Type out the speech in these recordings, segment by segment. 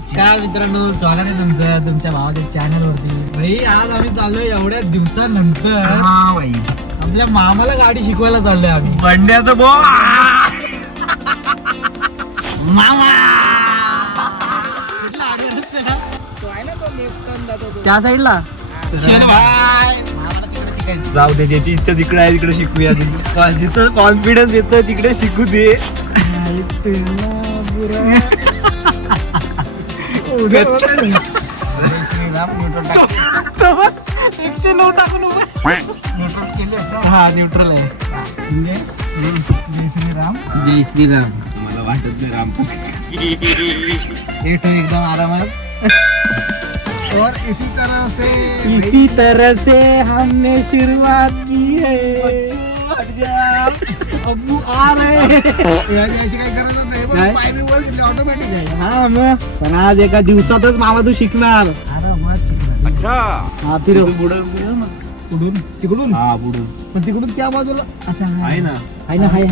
नमस्कार मित्रांनो, स्वागत आहे तुमचं तुमच्या भावाच्या चॅनल वरती. भाई आज आम्ही चाललोय एवढ्या दिवसानंतर आपल्या मामाला गाडी शिकवायला चाललोय आम्ही. बंड्याचं बो मामा त्या साईडला जाऊ दे, ज्याची इच्छा तिकडे आहे तिकडे शिकूया. जिथं कॉन्फिडन्स येतं तिकडे शिकू दे. हा न्यूट्रल आहे. जय श्रीराम. जय श्रीराम. मला वाटत नाही राम येतो एकदम आरामात. और इसी तरह से हमने शुरुआत की है. अब्बू आ रहे हैं. याची काही गरज नाही, पण काय? पाय बी वर घेतले ऑटोमॅटिक आहे. हा मग पण आज एका दिवसातच मामा तू शिकणार. आरामात शिकणार. अच्छा हा फिरव कुठून तिकडून हा बुडून पण तिकडून त्या बाजूला. अच्छा आहे ना. आहे ना आहे.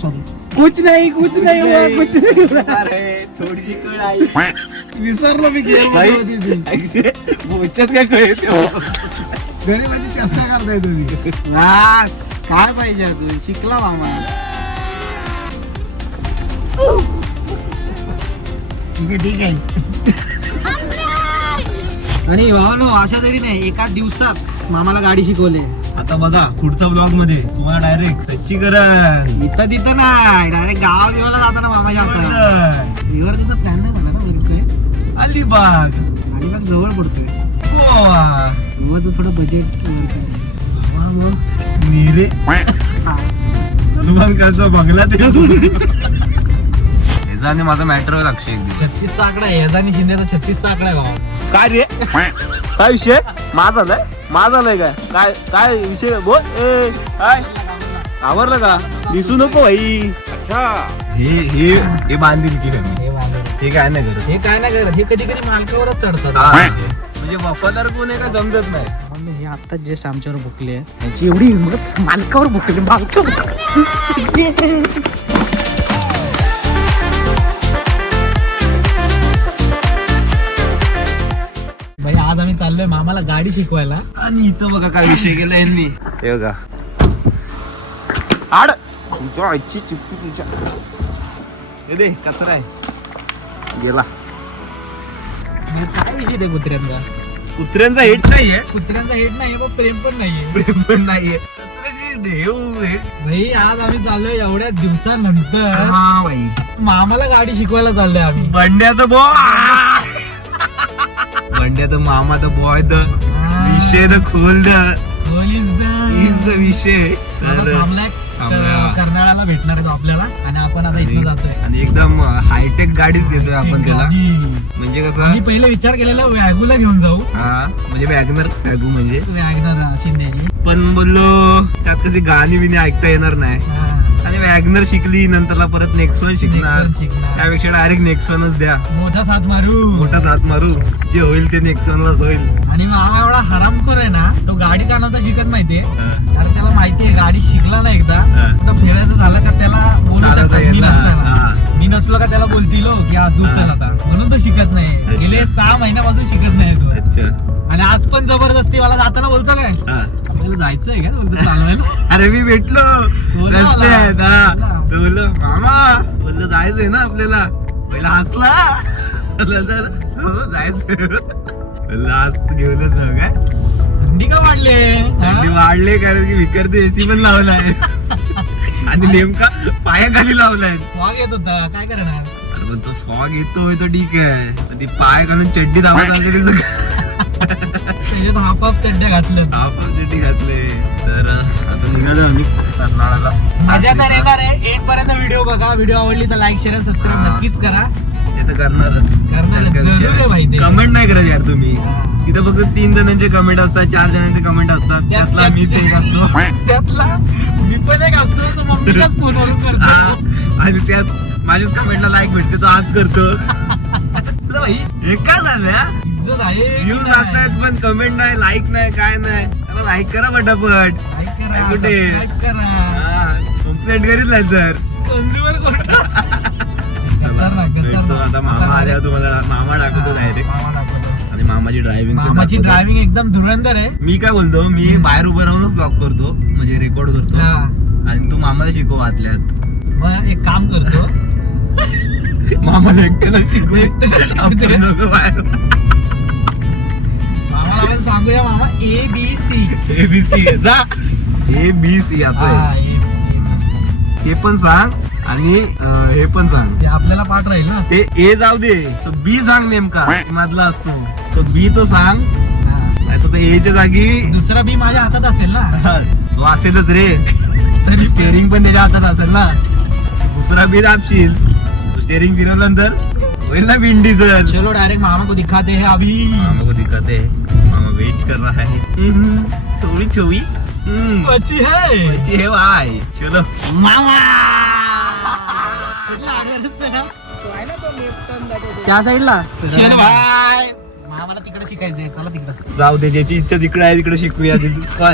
सॉरी, कुछ नहीं कुछ नहीं हुआ, कुछ नहीं हुआ. अरे थोडीशी कळ आई विसरलो मी नाही. होती ती. बोचत काय कळ येते घरी माझी चेष्टा करताय तुम्ही. बस, काय पाहिजे अजून शिकला मामा. ठीक आहे ठीक आहे. आणि भावानो अशा तरी नाही, एका दिवसात मामाला गाडी शिकवले. आता बघा पुढच्या ब्लॉग मध्ये तुम्हाला डायरेक्ट टच्ची करण इथं तिथं नाही, डायरेक्ट गावा बिवाला जाताना मामाच्या हातात. श्रीवर तिचा प्लॅन नाही मला ना बघतोय. अलिबाग अलिबाग जवळ पडतोय. गोवा गोवाचं थोडं बजेट. नीरे सलमान खानचा बंगला ते ह्याचा आणि माझा मॅटर लक्ष 36 आकडा आहे ह्याचा आणि शिंदेचा 36 आकडा आहे भावा. काय रे काय विषय माझा नाही काय काय विषय बोल. काय आवरलं का दिसू नको भाई. अच्छा हे बांधील की हे वांदे. हे काय नाही करत. हे काय नाही करत, हे कधी कधी मालकावरच चढतात. म्हणजे वफादार कोण आहे का समजत नाही. हे आता जस्ट आमच्यावर भुकले आहे. याची एवढी हिंमत, मालकावर भुकले. मालकावर भाई आज आम्ही चाललोय मामाला गाडी शिकवायला. आणि इथं बघा काय विषय केला यांनी. हे बघा आड तुमच्या आईची चिपटी तुझ्या हे दे कचरा आहे गेला. काय विषय ते कुत्र्यांचा. कुत्र्यांचा हेट नाहीये. कुत्र्यांचा हेट नाही पण प्रेम पण नाहीये. प्रेम पण नाहीये. कचऱ्याची ढेव हे. भाई आज आम्ही चाललोय एवढ्या दिवसानंतर हा बाई, मामाला गाडी शिकवायला चाललोय आम्ही. बंड्याचं बंड्याचं मामाचं बॉय द विषय द खोल द इज द विषय. थांबलाय कर्नाळाला भेटणार आहे तो आपल्याला. आणि आपण आता इथनं जातोय. आणि एकदम हायटेक गाडीच देतोय आपण त्याला. म्हणजे कसं मी पहिले विचार केलेला वॅगूला घेऊन जाऊ. हा म्हणजे वॅगनर वॅगू म्हणजे वॅगनर शिंदेची. पण बोललो त्यात कशी गाणी बिणी ऐकता येणार नाही. आणि वॅगनर शिकली नंतरला परत नेक्सॉन शिकणार. त्यापेक्षा डायरेक्ट नेक्सॉनच द्या. मोठा साथ मारू. मोठा हात मारू. जे होईल ते नेक्सॉनलाच होईल. आणि मामा एवढा हरामखोर आहे ना, तो गाडी चालवता शिकत माहितीये. कारण त्याला माहितीये गाडी शिकला ना एकदा तर फिरायचं झालं का त्याला बोलू शकतात. मी नसताना, मी नसलो का त्याला बोलतील की तू चल आता. म्हणून तो शिकत नाही. गेले 6 महिन्यापासून शिकत नाही तो. अच्छा. आणि आज पण जबरदस्ती मला जाताना बोलतो काय आपल्याला जायचंय का बोलतो चालवायला. अरे मी भेटलो बोला रस्त्यात. मला. तो बोललो मामा बोललो जायचंय ना आपल्याला. पहिला हसला. हो जायचं बोललो आज घेऊनच जाऊ काय. थंडी का वाढले. थंडी वाढले कारण की विकरते एसी पण लावलाय. आणि नेमका पायाखाली लावलाय. वाघ येत होता काय करणार. अरे पण तो फॉग येतोय तो ठीक आहे. पण ती पाय घालून चड्डी धावत असेल त्याच्यात हाफ चड्ड्या घातल्या. चड्डी घातले. तर आता निघालो आम्ही कर्नाळाला. मजा तर येणार आहे. एंड पर्यंत व्हिडिओ बघा. व्हिडिओ आवडली तर लाईक शेअर सबस्क्राईब नक्कीच करा. ते तर करणारच. जरूर आहे भाई ते. कमेंट नाही करत यार तुम्ही. तिथं फक्त 3 जणांचे कमेंट असतात, 4 जणांचे कमेंट असतात. त्यातला मीच एक असतो. त्यातला मी पण एक असतो. तो मम्मीलाच फोनवरून करतो. आणि त्यात माझ्याच कमेंटला लाईक भेटते तो आज करतो. भाई हे काय झालं. इज्जत आहे व्ह्यूज जातात पण कमेंट नाही, लाईक नाही, काय नाही. त्याला लाईक करा पटापट. लाईक करा, कुठे? सबस्क्राईब करा. कंप्लेंट करीत नाही सर. कंझ्युमर कोर्ट खतरनाक, खतरनाक. तो आता मामा आल्यावर तुम्हाला मामा दाखवतो डायरेक्ट. मामा दाखवतो. आणि मामाची ड्रायव्हिंग मामाची ड्रायव्हिंग एकदम धुरंधर आहे. मी काय बोलतो, मी बाहेर उभं राहूनच ब्लॉग करतो, म्हणजे रेकॉर्ड करतो. हा. आणि तू मामाला शिकव आतल्यात. मग एक काम करतो, मामाला एकट्याला शिकव. एकट्याला शिकवू दे. आपण नको बाहेर. मामाला आपण सांगूया मामा ABC. ABC जा. ABC असं आहे. हे पण सांग आणि हे पण सांग. ते आपल्याला पाठ राहील ना. ते ए जाऊ दे, तो बी सांग नेमका मधला असतो तो बी तो सांग. नाही तर ए च्या जागी दुसरा बी माझ्या हातात असेल ना. तो असेलच रे. तरी स्टेअरिंग पण त्याच्या हातात असेल ना. दुसरा बी दाबशील, स्टेअरिंग फिरवल्यानंतर होईल ना विंडीजर. चलो डायरेक्ट मामा को दिखाते हैं अभी. मामा को दिक्कत है, मामा वेट कर रहा है. छोवी छोवी अच्छी है. बच्ची है भाई. चलो मामा त्या साईडला. चल भाई, मामाला तिकडे शिकायचंय. चला तिकडे जाऊ दे, ज्याची इच्छा तिकडे आहे तिकडे शिकूया.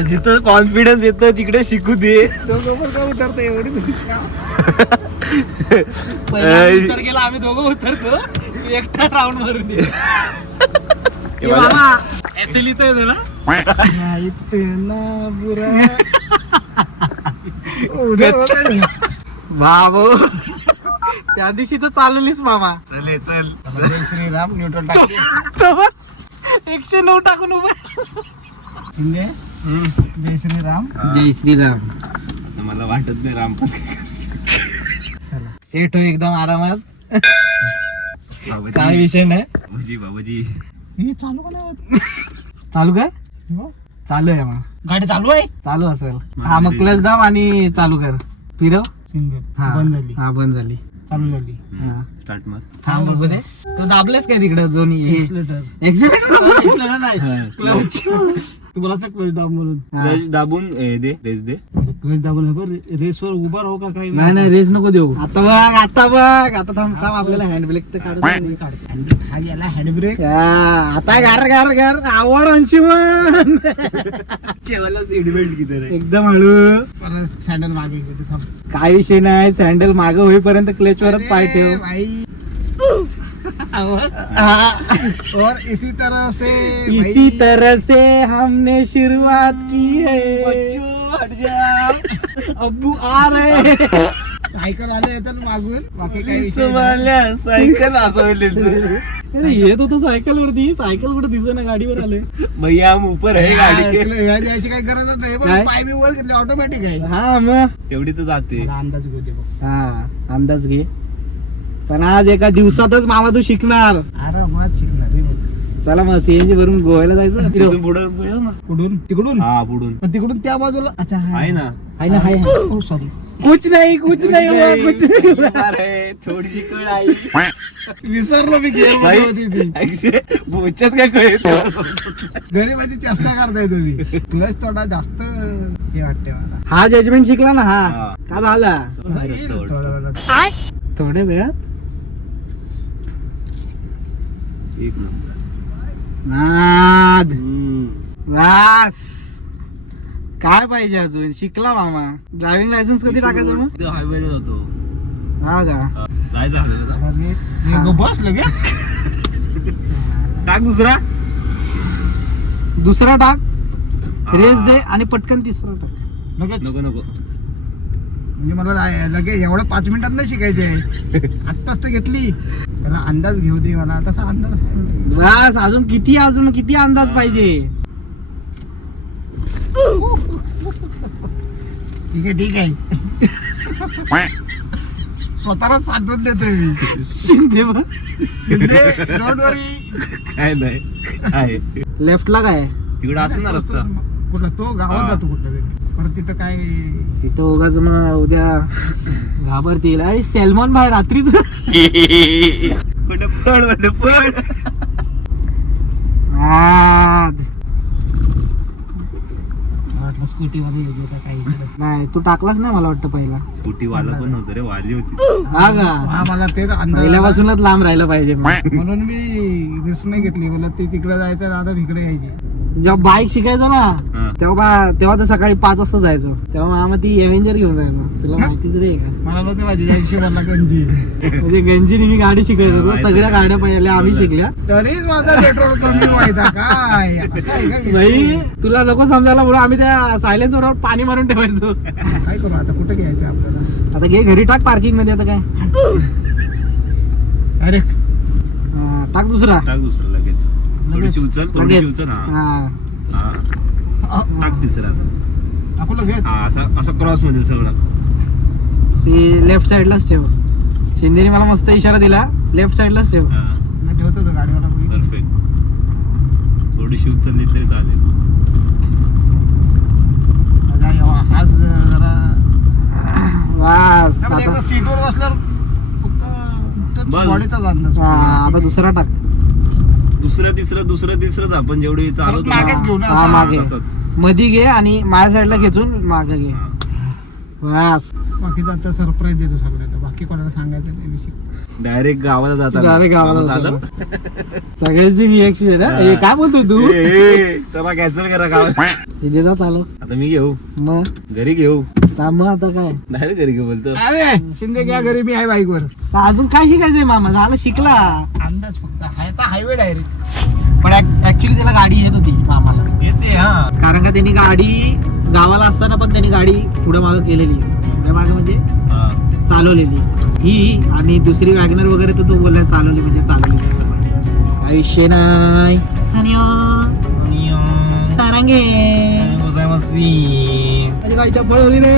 जिथं कॉन्फिडन्स येतं तिकडे शिकू दे. दोघं पण का उतरतो एवढी तुम्ही का? पहिला विचार केला आम्ही दोघं उतरतो, एकटा राऊंड मारून दे. हे बघा. ऐसे लिहिता येतं ना. इतना बुरा. उधर बाबो, त्या दिवशी तर चालवलीस मामा. चले चल. जय श्रीराम. न्यूट्रल टाकले. 109 टाकून उभा. शिंदे, जय श्रीराम. जय श्रीराम. मला वाटत नाही राम पण सेट हो एकदम आरामात. बाबाजी. काय विषय नाही. बाबाजी बाबाजी. हे चालू का नाही होत? चालू काय? हो. चालू आहे मग. गाडी चालू आहे. चालू असेल. हा मग क्लच दाब आणि चालू कर. फिरव. सिंगल हा बंद झाली. हा बंद झाली. चालू झाली. हा. स्टार्ट मग. थांब बघू दे. तू दाबलेस काय तिकडे दोन्ही? एक्सिलेटर. एक्सिलेटर नाही क्लच. तू बोलास ना क्लच दाब म्हणून. क्लच दाबून दे, रेस दे. क्लच दाबून रेसवर उभा राहू का काही? नाही नाही रेस नको देऊ. आता बघ, आता बघ. आता थांब थांब, आपल्याला हँड ब्रेक तर काढू दे. हा याला हँडब्रेक. आता गार गार गार आवड अंशुमन. चेवाला सीट बेल्ट किती रे. एकदम हळू. परत सँडल मागे घेते. थांब. काय विषय नाही. सँडल मागं होईपर्यंत क्लच वरच पाय अरे ठेव. भाई. और इसी तरह से इसी तरह से हमने शुरुआत की है. अब्बू आ रहे. सायकल आले येतात मागून. बाकी काही विषय नाही. सायकल असं अरे येत होतो सायकल वरती. सायकल कुठे दिसत ना, गाडीवर आलोय. भैया हम ऊपर है गाडी के. तुला ह्या द्यायची काही गरजच नाही. काय? पण पाय बी वर घेतले ऑटोमॅटिक आहे. हा मग. तेवढी तर जाते. मला अंदाज घेऊ दे बघ. हा अंदाज घे. पण आज एका दिवसातच मामा तू शिकणार. आरामात शिकणार रे बघ. चला मग सीएनजी भरून गोव्याला जायचं. तिथून पुढं पुढं ना. कुठून तिकडून. हा पुढून पण तिकडून त्या बाजूला. अच्छा आहे ना. हाय ना हाय. हो सॉरी. कुछ नाही कुछ नाही हुआ, कुछ नाही हुआ. अरे थोडीशी कळ आई. विसरलो मी गेम बाई. होती ती. बोचत काय कळेल. घरी माझी चेष्टा करताय तुम्ही. तुलाच थोडा जास्त हे वाटते मला. हा जजमेंट शिकला ना. हा हा. का झाला थोडा वेळात. थोड्या वेळात. एक नंबर. नाद वास. काय पाहिजे अजून? शिकला मामा. ड्रायव्हिंग लायसन्स कधी टाकायचं मग? हायवे जातो. हा का? काय झालं दादा? अरे, हे गो बस लगेच. टाक दुसरा. दुसरा टाक. रेस दे आणि पटकन तिसरा टाक. लगेच. नको नको. म्हणजे मला लगेच एवढं 5 मिनिटात नाही शिकायचे. आत्ताच तर घेतली. त्याला अंदाज घेऊ दे मला. तसा अंदाज बस. अजून किती अंदाज पाहिजे? ठीक आहे. स्वतःला साधवून देतोय मी. शिंदे बघ. डोंट वरी. काय नाही आहे. लेफ्टला काय? तिकडे असेल ना रस्ता. कुठला तो गावात हा. जातो कुठला तरी. परत तिथं काय तिथं उगाच मग उद्या घाबरतील. अरे सॅल्मॉन भाई रात्रीच. कुठे पड पड. वाटलं स्कूटी मध्ये काही. नाही तू टाकलास ना मला वाटतं पहिला. स्कूटी वाला पण नव्हतं रे, वाली होती. हा का? हा मला तेच अंदाज. पहिल्यापासूनच लांब राहिलं पाहिजे. म्हणून मी रिस्क नाही घेतली. मला ते तिकडे जायचं आता तिकडे यायची. जेव्हा बाईक शिकायचो ना हा. तेव्हा तर सकाळी 5 वाजता जायचो. तेव्हा मामा ती एव्हेंजर घेऊन जायचो. तुला माहिती तरी आहे का? मला नव्हती माझी त्याविषयी मला गंजी. म्हणजे गंजीने मी गाडी शिकायचो. माहिती सगळ्या आहे. गाड्या पहिल्या आम्ही शिकल्या. तरीच माझा पेट्रोल कमी व्हायचा काय असं आहे का विषय? भाई तुला नको समजायला म्हणून आम्ही त्या सायलेन्सवर पाणी मारून ठेवायचो. काय करू आता कुठे घ्यायचं आपल्याला? आता घे घरी टाक पार्किंग मध्ये. आता काय अरे हा, टाक दुसरा. टाक दुसरं लगेच. थोडीशी उचल थोडीशी लगेच. उचल. हा हा. हा. टाक तिसरा. टाकू लगेच. हा असं क्रॉस मध्ये सगळं. ते लेफ्ट साइडलाच ठेव. शिंदेने मला मस्त इशारा दिला, लेफ्ट साइडलाच ठेव. हा मी ठेवतो तो गाडीवाला बघितलं. परफेक्ट. थोडीशी उचलली तरी चालेल. आज जरा वास. नाही, आता एकदा सीटवर बसल्यावर फक्त बस. बॉडीचाच अंदाज. हा, आता दुसरा टाक. दुसरं तिसरंच आपण जेवढी चालवतो ना, मागेच घेऊन हा, असं. मागे. तसंच. मधी घे आणि माझ्या साईडला खेचून मागे घे. हा. वास. बाकीचा आता सरप्राईज देतो सगळ्यांना. बाकी कोणाला सांगायचं नाही विषय. डायरेक्ट गावाला जातात. Direct गावाला जाताना. सगळ्याची रिएक्शन आहे. हे काय बोलतोय तू? चला कॅन्सल करा गावाला. शिंदे जा चालव. आता मी घेऊ मग घरी घेऊ. मग आता काय? डायरेक्ट घरी घेऊ बोलतो. अरे शिंदे घ्या घरी मी आहे बाईकवर. तर अजून काय शिकायचंय मामा? झालं शिकला. अंदाज फक्त हायवे डायरेक्ट. पण ऍक्च्युली त्याला गाडी येत होती मामाला. येते हा. कारण का त्यांनी गाडी गावाला असताना पण त्यांनी गाडी पुढे मागं केलेली. पुढे मागं म्हणजे हा. चालवलेली ही. आणि दुसरी वॅगनर वगैरे तर तो बोलला चालवली म्हणजे चालवली असं नाही. काय विषय नाही. सारंगे माझी गाडी चप्पल रे.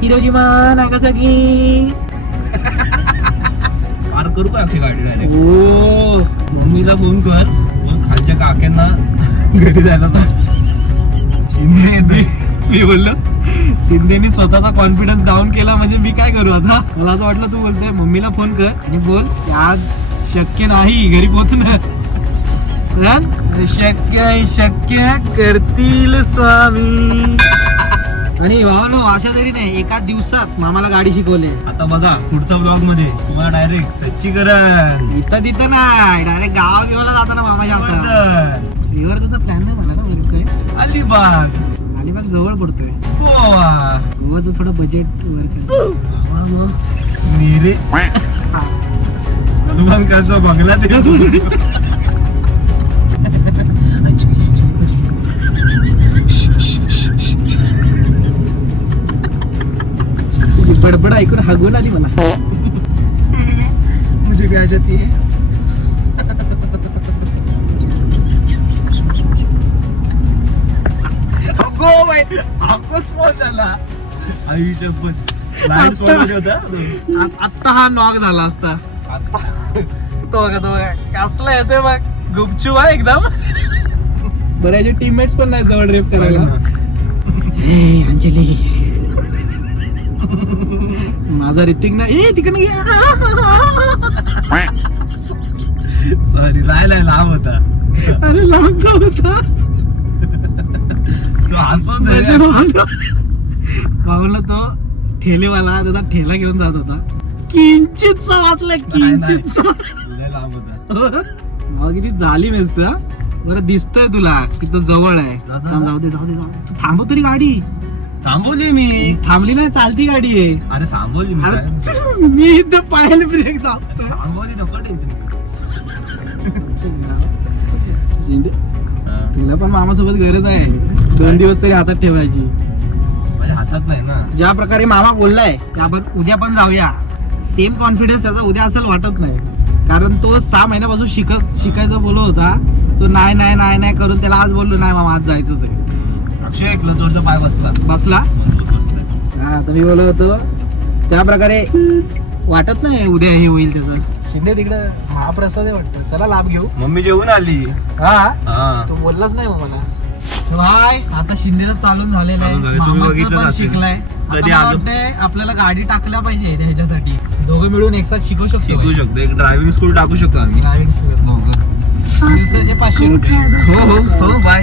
Hiroshima Nagasaki. पार करू का अक्षय गाडी डायरेक्ट? ओ मम्मीला फोन कर. मग खालच्या काक्यांना घरी जायला सांग. शिंदे येते. मी बोललो शिंदेनी स्वतःचा कॉन्फिडन्स डाऊन केला म्हणजे मी काय करू आता. मला असं वाटलं तू बोलतोय मम्मीला फोन कर आणि बोल की आज शक्य नाही घरी पोहोचणं. शक्य करतील स्वामी. आणि भावानो अशा तरी नाही एका दिवसात मामाला गाडी शिकवले. आता बघा पुढच्या ब्लॉग मध्ये तुम्हाला डायरेक्ट टच्ची करण. इथं तिथं नाही डायरेक्ट गावा बिवाला जाताना मामाच्या हातात. श्रीवर्धनचा प्लॅन नाही मला ना बघतोय. अलिबाग अलिबाग जवळ पडतोय. गोवा गोवाचं थोडं बजेट वर नीरे हनुमानकाचा बंगला ते. बडबड ऐकून हगून आली मला. मुझे भी आ जाती है. अगो बाई अगोच फोन झाला. आयुष्यभर लाईट सोडली होता. आत्ता हा नॉक झाला असता. आता तो बघा कसला येतोय बघ. गुपचूप आहे एकदम. बरं याचे टीममेट्स पण नाही जवळ ड्रिफ्ट करायला. हे अंजली माझा ऋतिक ना तिकडे सॉरी लाय लांब होता. अरे लांबचा होता. तो हसवत बाबूला तो ठेलेवाला त्याचा ठेला घेऊन जात होता. किंचित वाचला किंचित. लांब होता. बाबा किती झाली मेसत. बरं दिसतोय तुला की तो जवळ आहे. जाऊ दे तू थांबव तरी गाडी. थांबवली मी. थांबली नाही चालती गाडी आहे. अरे थांबवली मी. अरे मी इथं पायाने ब्रेक दाबतोय. थांबवली नको टेन्शन. शिंदे तुला पण मामासोबत गरज आहे. 2 दिवस तरी हातात ठेवायची. माझ्या हातात नाही ना. ज्या प्रकारे मामा बोललाय की आपण उद्या पण जाऊया. सेम कॉन्फिडन्स त्याचा उद्या असेल वाटत नाही. कारण तो 6 महिन्यापासून शिकायचं बोलत होता. तो नाही करून त्याला आज बोललो नाही मामा आज जायचंच आहे. अक्षय क्लचवरचा पाय बसला. हा तर मी बोलत होतो त्या प्रकारे वाटत नाही उद्या हे होईल त्याचं. शिंदे तिकडं महाप्रसाद आहे वाटतं. चला लाभ घेऊ. मम्मी जेवून आली. हा तो बोललाच नाही मग मला. हाय आता शिंदेचा चालून झालेला आहे. चालून झालं. तुम्ही मामाचं बघितलं पण असेल. शिकलाय. आता कधी मला आलो? वाटतंय आपल्याला गाडी टाकल्या पाहिजे ह्याच्यासाठी. दोघं मिळून एक साथ शिकू शिकू शकतो. एक ड्रायव्हिंग स्कूल टाकू शकतो आम्ही. ड्रायव्हिंग दिवसाचे 500 रुपये. हो बाय.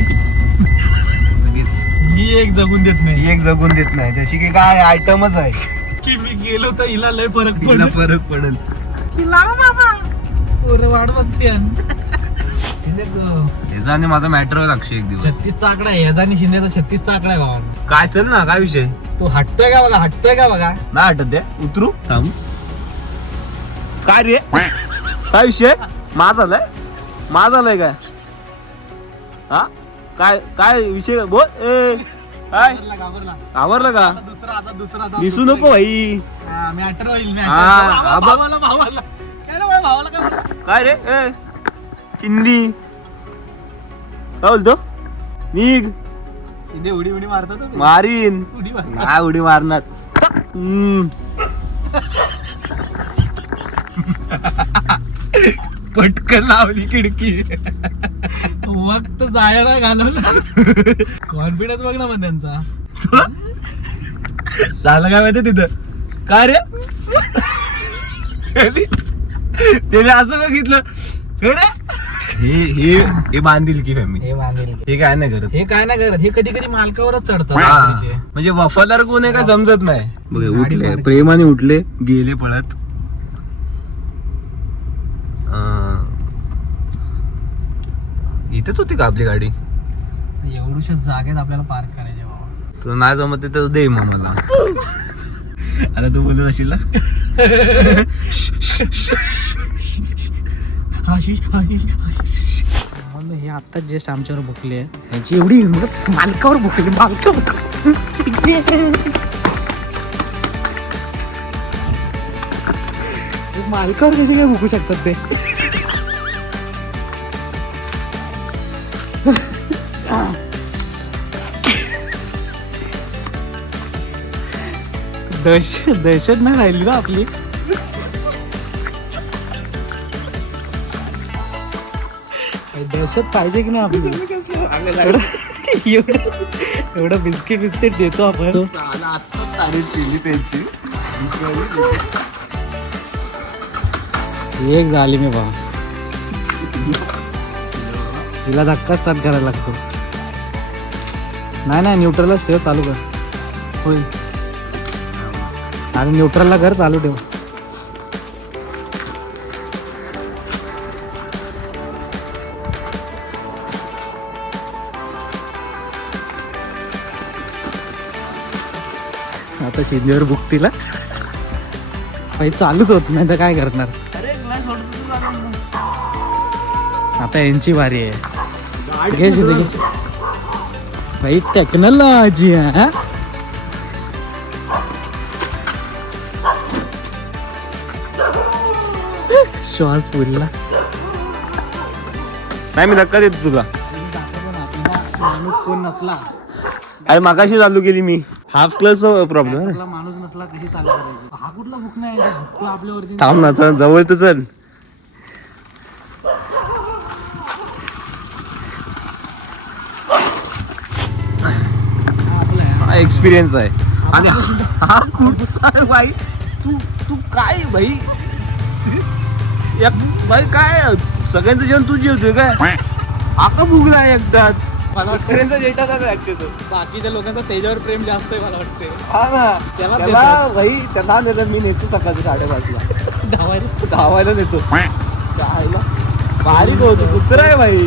ही एक जगून देत नाही. एक जगून देत नाही. जशी की काय आयटमच आहे की मी गेलो तर हिला लय फरक तिला पडला. फरक पडेल. की लावा मामा पोरं वाट बघते. शिंदे याचा आणि माझा मॅटर होईल अक्षय एक दिवस. 36चा आकडा आहे, याचा आणि शिंदेचा 36चा आकडा आहे भावा. काय चल ना, काय विषय तो हटतोय का बघा, हटतोय का बघा. नाही हटत द्या, उतरू थांब. काय रे, काय विषय माझा आलाय काय? हा काय काय विषय बोल. ए काय घाबरला. आवरलं का? आता दुसरा दिसू नको भाई. मॅटर होईल. हा, बघ. भावाला काय रे भावाला काय काय रे ए चिंदी, काय बोलतो? निघ, शिंदे उडी मारतात हो ते. मारीन. उडी मारतात. काय उडी मारणार. पटकन लावली खिडकी. वक्त जायला घालवलं. कॉन्फिडन्स बघ ना पण त्यांचा. झालं काय माहिती तिथं? काय रे त्याने असं बघितलं. हे बांधील की फॅमिली, हे बांधेल. हे काय नाही करत. हे काय नाही करत, हे कधी कधी मालकावरच चढतात हा, रात्रीचे. म्हणजे वफादार कोण आहे काय समजत नाही. बघ गाडी उठले, मारली. प्रेमाने उठले, गेले पळत. इथेच होती का आपली गाडी? एवढ्याशा जागेत आपल्याला पार्क करायचे बाबा. तुला नाही जमत तर दे मग मला. आता तू बोलत असेल ना. आशिष आशिष आशिष म्हणलं हे आत्ताच जस्ट आमच्यावर भुकले. ह्याची एवढी हिंमत, मालकावर भुकली. मालकावर कसे काय भुकू शकतात ते? दहशत नाही राहिली ना आपली. दहशत पाहिजे की नाही आपली? एवढं बिस्किट देतो आपण. एक झाली मी भाऊ. तिला धक्का स्टार्ट करायला लागतो. नाही न्यूट्रलच ठेव, चालू कर. होईल. आणि न्यूट्रलला घर चालू ठेव. आता शिंदेवर भुकतीला काही चालूच होत नाही तर काय करणार. आता यांची बारी आहे. घे शिंदे घे. भाई टेक्नॉलॉजी आहे. श्वास पुरला. नाही मी धक्का देतो तुला. माणूस कोण नसला, अरे मागाशी चालू केली मी. Half class problem. माणूस नसला कशी चालू करायची? हा कुठला भूक नाही, भुकतो आपल्यावरती. थांब ना, चल जवळ तर चल. हा एक्सपिरियन्स आहे. आणि हा कुठचा आहे भाई? तू काय भाई? भाई काय सगळ्यांचं जेवण तू जेवतोय काय? आता भुगला एकदाच. मला वाटतं ऍक्च्युअली बाकीच्या लोकांचं त्याच्यावर प्रेम जास्त आहे मला वाटते. हा ना, त्याला त्याला भाई त्याला नेलं मी नेतो सकाळी 5:30ला. धावायला नेतो. चायला बारीक होतो. कुत्रा आहे भाई.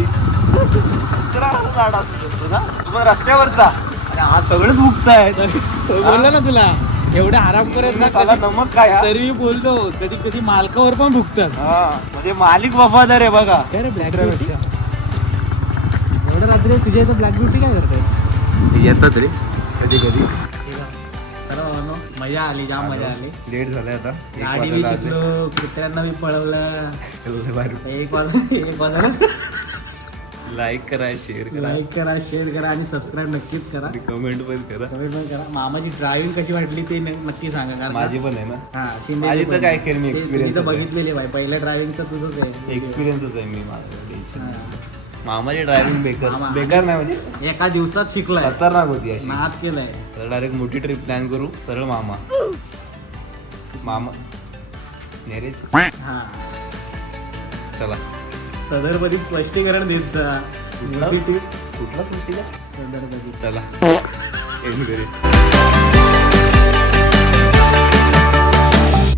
कुत्रा झाडा असतो ना, तुम्हाला रस्त्यावरचा. आणि हा सगळंच मुक्ताय. बोललो ना तुला एवढा आराम करत ना साला नमक काय हा? तरी बोलतो कधी कधी मालकावर पण भुकतात. हा, म्हणजे मालिक वफादार आहे बघा. काय रे ब्लॅक ब्युटी? एवढं रात्री तुझ्या इथं ब्लॅक ब्युटी काय करते? येतात रे कधी कधी. मजा आली, जाम मजा आली. लेट झालाय आता. गाडी बी शिकलो, कुत्र्यांना बी पळवलं. एक वाजता लाईक करा, शेअर करा, लाईक करा, शेअर करा आणि सबस्क्राईब नक्कीच करा. कमेंट पण करा. कमेंट पण करा. मामाची ड्रायव्हिंग कशी वाटली ते नक्की सांगा. कारण माझी पण आहे ना. हा, शिंदे माझी तर पण. काय केलं मी, ते experience तुम्ही तर आहे. बघितलेली भाई, पहिल्या ड्रायव्हिंगचं तुझंच आहे. एक्सपिरियन्सच आहे मी माझं. हा. मामाची ड्रायव्हिंग बेकार मामा. बेकार नाही म्हणजे एका दिवसात शिकलाय, खतरनाक होती अशी. नाद केलाय. तर डायरेक्ट मोठी ट्रिप प्लॅन करू. सरळ मामा नेरे. हा, चला सदरपदी स्पष्टीकरण देत जा. कुठला मोठी ट्रिप कुठला गोष्टीला सदरपदी. चला एंड करूया.